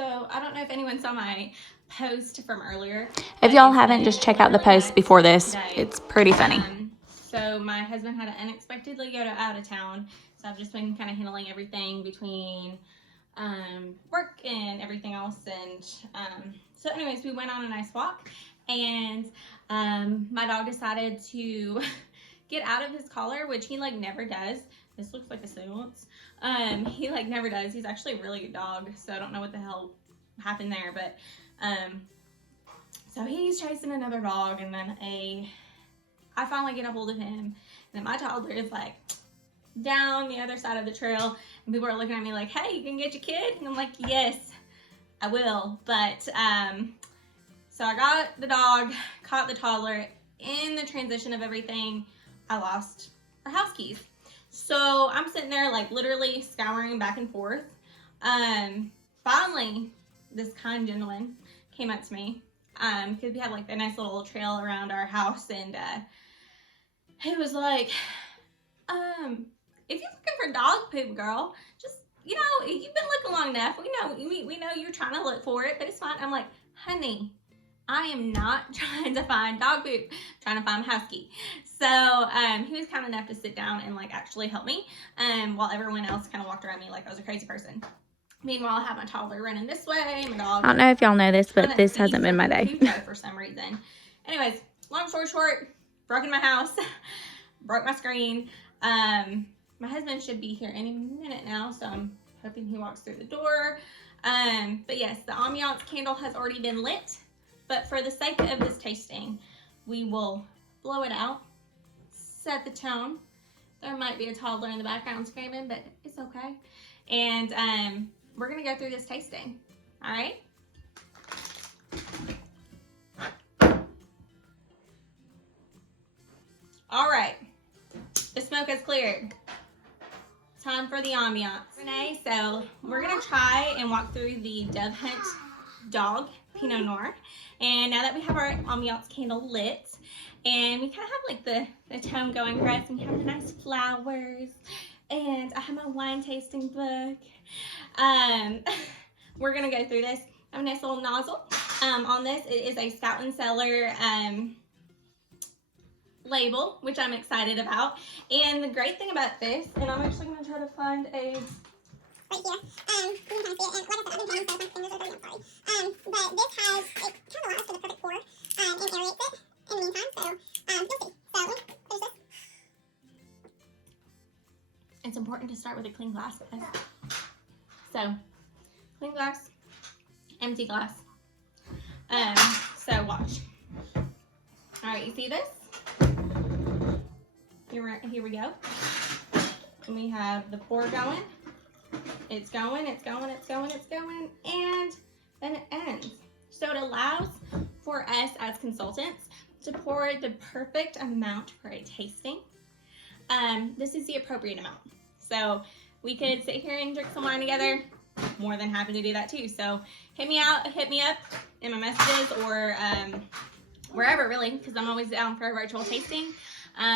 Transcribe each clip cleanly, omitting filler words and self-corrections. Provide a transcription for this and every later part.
So I don't know if anyone saw my post from earlier. If y'all haven't, just check out the post before this. It's pretty funny. So my husband had to unexpectedly go out of town. So I've just been kind of handling everything between work and everything else. And so anyways, we went on a nice walk, and my dog decided to get out of his collar, which he like never does. This looks like a seance. He like never does. He's actually a really good dog, so I don't know what the hell happened there, but so he's chasing another dog, and then I finally get a hold of him, and then my toddler is like down the other side of the trail, and people are looking at me like, hey, you can get your kid? And I'm like, yes, I will. But so I got the dog, caught the toddler. In the transition of everything, I lost our house keys. So I'm sitting there like literally scouring back and forth. Finally, this kind gentleman came up to me because we have like a nice little trail around our house, and he was like, if you're looking for dog poop, girl, just, you know, you've been looking long enough. We know you're trying to look for it, but it's fine. I'm like, honey, I am not trying to find dog poop, I'm trying to find a house key. So he was kind enough to sit down and like actually help me, while everyone else kind of walked around me like I was a crazy person. Meanwhile, I have my toddler running this way, my dog. I don't know if y'all know this, but this hasn't been my day. For some reason. Anyways, long story short, broke in my house, broke my screen. My husband should be here any minute now, so I'm hoping he walks through the door. But yes, the ambiance candle has already been lit, but for the sake of this tasting, we will blow it out, set the tone. There might be a toddler in the background screaming, but it's okay. And we're gonna go through this tasting, all right? All right, the smoke has cleared. Time for the ambiance. Renee, so we're gonna try and walk through the Dove Hunt Dog Pinot Noir. And now that we have our ambiance candle lit, and we kind of have like the tone going for us, and we have the nice flowers, and I have my wine tasting book. We're gonna go through this. I have a nice little nozzle on this. It is a Scout and Cellar label, which I'm excited about. And the great thing about this, and I'm actually gonna try to find a right here. You can kind of see it, and like I said, I've been trying, so my fingers are dirty, I'm sorry. But this has, it kind of allows for the perfect pour, and aerates it in the meantime, so you'll see. So, there's this. It's important to start with a clean glass, guys. So, clean glass, empty glass. So watch. All right, you see this? Here we go. And we have the pour going. It's going, it's going, it's going, it's going, and then it ends. So it allows for us as consultants to pour the perfect amount for a tasting. This is the appropriate amount. So we could sit here and drink some wine together. More than happy to do that too. So hit me up in my messages, or wherever really, because I'm always down for a virtual tasting.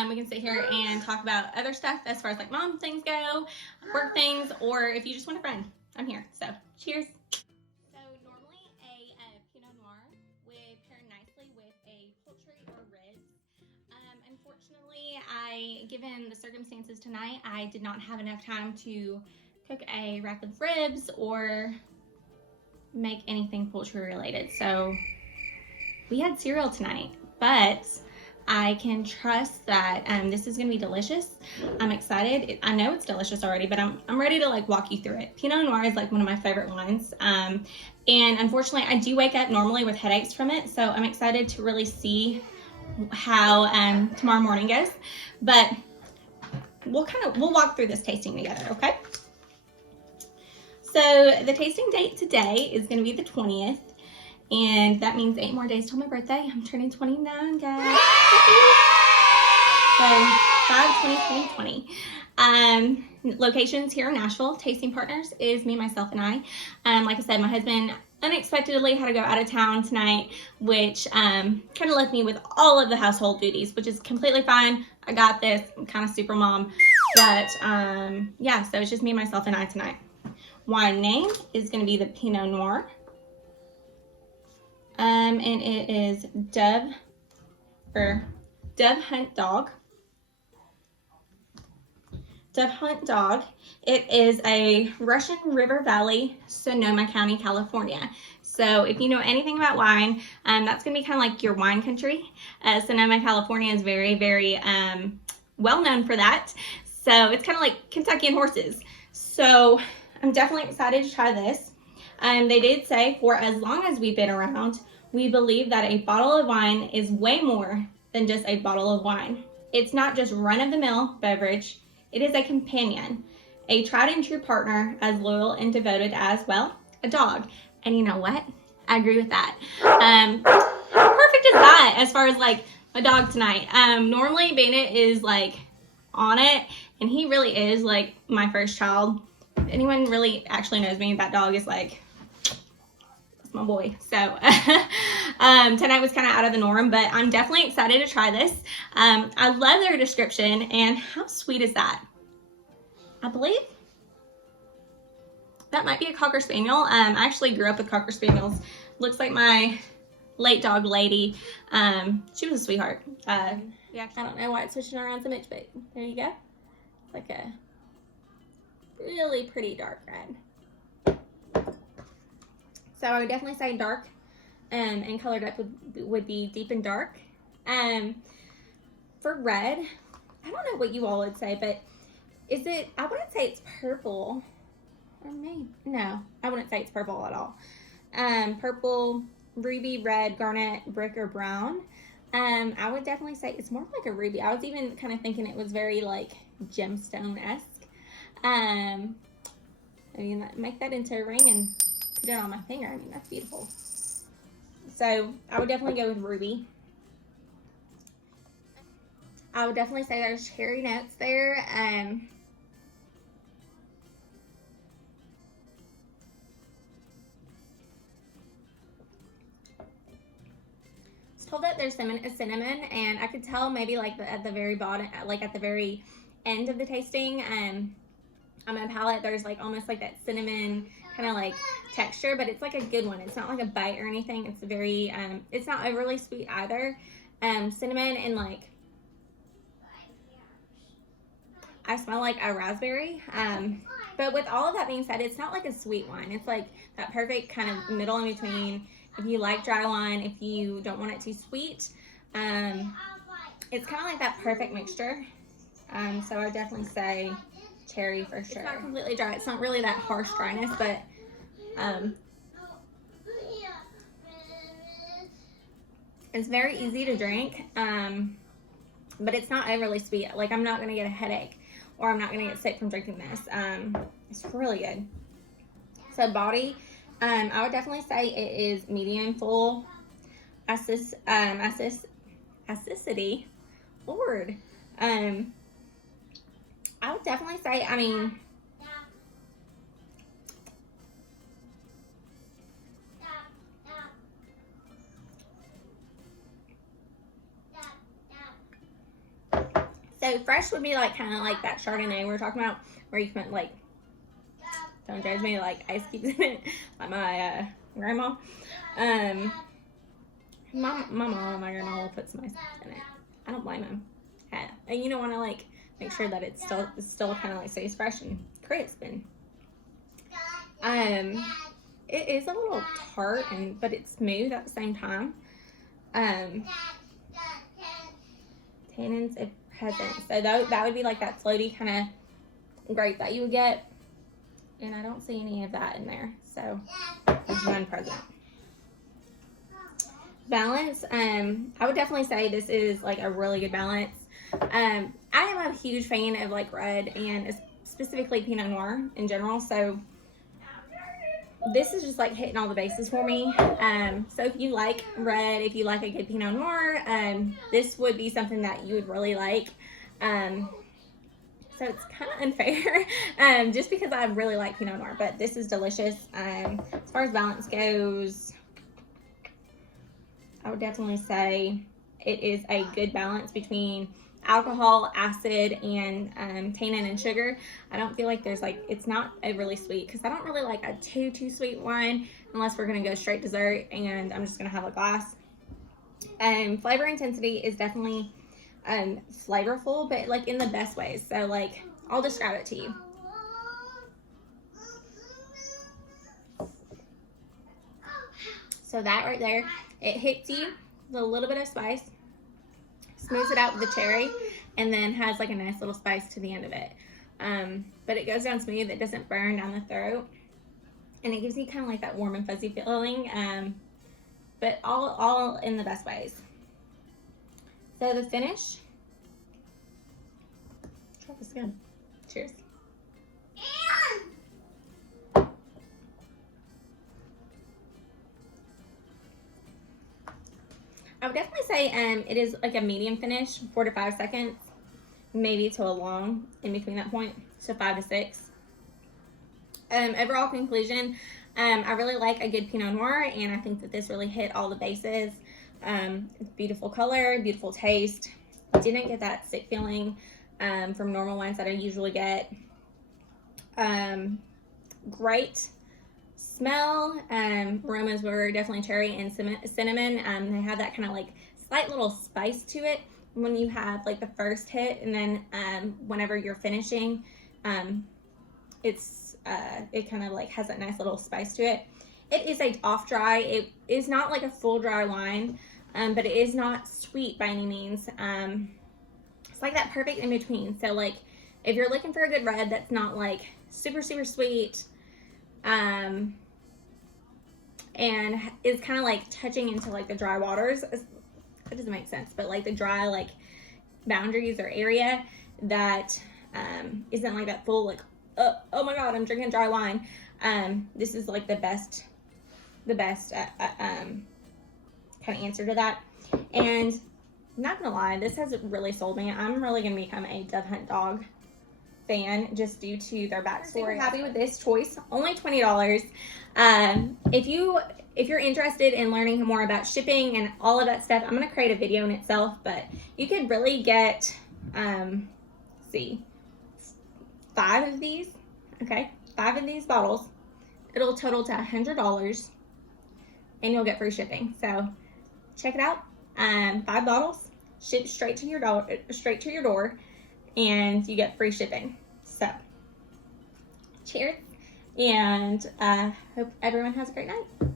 We can sit here and talk about other stuff as far as like mom things go, work things, or if you just want a friend, I'm here. So cheers. So normally a Pinot Noir would pair nicely with a poultry or ribs. Unfortunately, given the circumstances tonight, I did not have enough time to cook a rack of ribs or make anything poultry related. So we had cereal tonight, but I can trust that this is gonna be delicious. I'm excited. I know it's delicious already, but I'm ready to like walk you through it. Pinot Noir is like one of my favorite wines. And unfortunately I do wake up normally with headaches from it. So I'm excited to really see how tomorrow morning goes, but we'll walk through this tasting together, okay? So the tasting date today is gonna be the 20th. And that means 8 more days till my birthday. I'm turning 29, guys. So 5/20/2020. Locations here in Nashville. Tasting partners is me, myself, and I. Like I said, my husband unexpectedly had to go out of town tonight, which kind of left me with all of the household duties, which is completely fine. I got this. I'm kind of super mom. But yeah, so it's just me, myself, and I tonight. Wine name is going to be the Pinot Noir. and it is Dove Hunt Dog. Dove Hunt Dog. It is a Russian River Valley, Sonoma County, California. So if you know anything about wine, that's going to be kind of like your wine country. Sonoma, California is very, very well known for that. So it's kind of like Kentucky and horses. So I'm definitely excited to try this. They did say for as long as we've been around, we believe that a bottle of wine is way more than just a bottle of wine. It's not just run-of-the-mill beverage. It is a companion, a tried and true partner, as loyal and devoted as, well, a dog. And you know what? I agree with that. How perfect is that as far as like a dog tonight? Normally Bennett is like on it, and he really is like my first child. If anyone really actually knows me, that dog is like, that's my boy. So tonight was kind of out of the norm, but I'm definitely excited to try this. I love their description, and how sweet is that? I believe that might be a Cocker Spaniel. I actually grew up with Cocker Spaniels. Looks like my late dog lady. She was a sweetheart. Yeah, I don't know why it's switching around so much, but there you go. It's like a really pretty dark red. So I would definitely say dark, and colored up would be deep and dark. For red, I don't know what you all would say, but is it, I wouldn't say it's purple. Or maybe, no, I wouldn't say it's purple at all. Purple, ruby, red, garnet, brick, or brown. I would definitely say it's more like a ruby. I was even kind of thinking it was very like gemstone-esque. I mean, make that into a ring and put it on my finger. I mean, that's beautiful. So I would definitely go with ruby. I would definitely say there's cherry notes there. Told that there's cinnamon, and I could tell maybe like at the very bottom, like at the very end of the tasting, on my palate there's like almost like that cinnamon kind of like texture, but it's like a good one. It's not like a bite or anything. It's a very it's not overly sweet either. Cinnamon, and like I smell like a raspberry. But with all of that being said, it's not like a sweet wine. It's like that perfect kind of middle in between. If you like dry wine, if you don't want it too sweet, it's kind of like that perfect mixture. So I would definitely say cherry for sure. It's not completely dry. It's not really that harsh dryness, but it's very easy to drink. But it's not overly sweet. Like, I'm not gonna get a headache, or I'm not gonna get sick from drinking this. It's really good. So body, I would definitely say it is medium full acidity. Lord. I would definitely say, I mean, so fresh would be like kind of like that Chardonnay we were talking about, where you can put like, don't judge me, like ice cubes in it, like my grandma. My mom and my grandma will put some ice cubes in it. I don't blame them. And you don't want to like make sure that it's still kind of like stays fresh and crisp. And it is a little tart, but it's smooth at the same time. Tannins if present, so that would be like that floaty kind of grape that you would get. And I don't see any of that in there, so there's none present. Balance, I would definitely say this is like a really good balance. I am a huge fan of like red, and specifically Pinot Noir in general, so this is just like hitting all the bases for me. So if you like red, if you like a good Pinot Noir, this would be something that you would really like. So it's kind of unfair, just because I really like Pinot Noir, but this is delicious. As far as balance goes, I would definitely say it is a good balance between alcohol, acid, and tannin and sugar. I don't feel like there's like, it's not overly sweet, because I don't really like a too sweet wine. unless we're gonna go straight dessert and I'm just gonna have a glass. Flavor intensity is definitely flavorful, but like in the best ways. So like, I'll describe it to you. So that right there, it hits you with a little bit of spice, smooths it out with the cherry, and then has like a nice little spice to the end of it. But it goes down smooth, it doesn't burn down the throat, and it gives you kind of like that warm and fuzzy feeling, but all in the best ways. So the finish, try this again. Cheers. I would definitely say it is like a medium finish, 4 to 5 seconds, maybe to a long in between that point, so 5 to 6. Overall conclusion, I really like a good Pinot Noir, and I think that this really hit all the bases. It's beautiful color, beautiful taste. Didn't get that sick feeling from normal wines that I usually get. Great smell. Aromas were definitely cherry and cinnamon. They have that kind of like slight little spice to it when you have like the first hit, and then whenever you're finishing, it kind of like has that nice little spice to it. It is a off dry. It is not like a full dry wine, but it is not sweet by any means. It's like that perfect in between. So like, if you're looking for a good red that's not like super sweet, and is kind of like touching into like the dry waters, that doesn't make sense, but like the dry like boundaries or area that isn't like that full like, oh my god, I'm drinking dry wine. This is like the best kind of answer to that. And not gonna lie, this has really sold me. I'm really gonna become a Dove Hunt Dog fan just due to their backstory. I'm happy with this choice. Only $20. If you're interested in learning more about shipping and all of that stuff, I'm gonna create a video in itself, but you could really get 5 of these. Okay, 5 of these bottles. It'll total to $100, and you'll get free shipping. So check it out. 5 bottles, shipped straight to your door, and you get free shipping. So cheers, and hope everyone has a great night.